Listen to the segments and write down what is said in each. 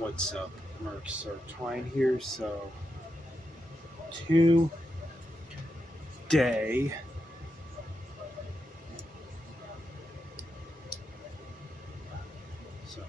What's up? Mercs are twine here, so today so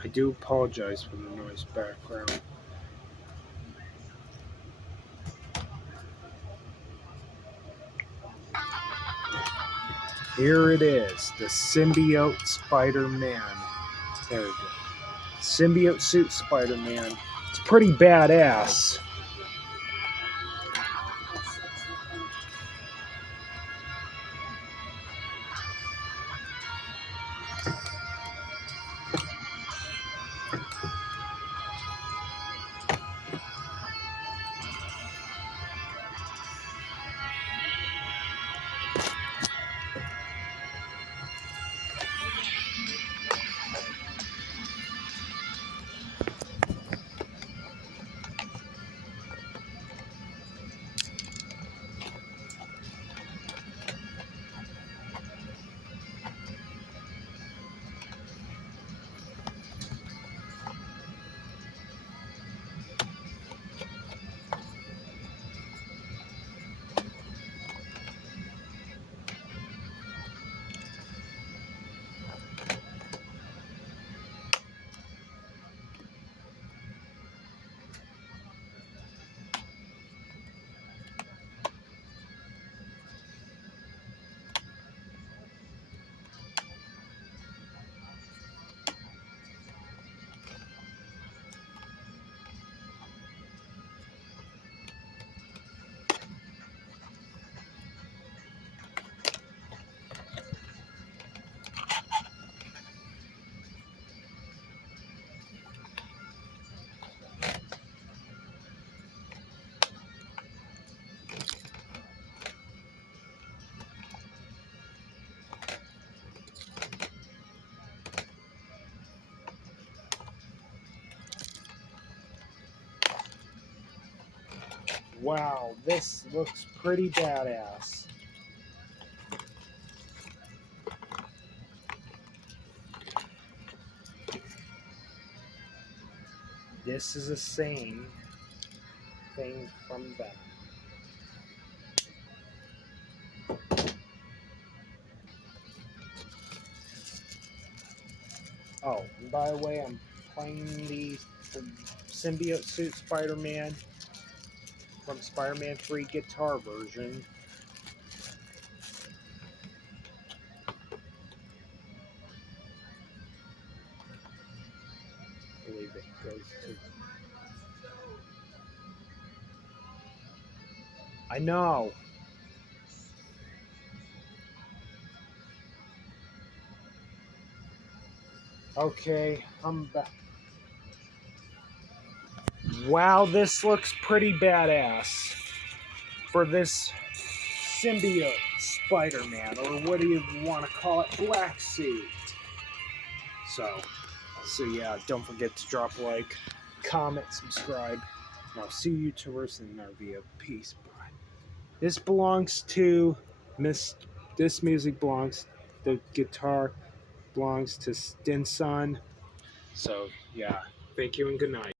I do apologize for the noise background. Here it is, the symbiote Spider-Man. There we go. Symbiote suit Spider-Man. It's pretty badass. Wow, this looks pretty badass. This is the same thing from them. Oh, and by the way, I'm playing the symbiote suit Spider-Man from Spider-Man 3 guitar version. I believe it goes to... I know. Okay, I'm back. Wow, this looks pretty badass for this symbiote Spider-Man, or what do you want to call it, black suit. So yeah, don't forget to drop a like, comment, subscribe, and I'll see you YouTubers in our video. Peace. Bye. This belongs to this music belongs, the guitar belongs to Stinson. So yeah, thank you and good night.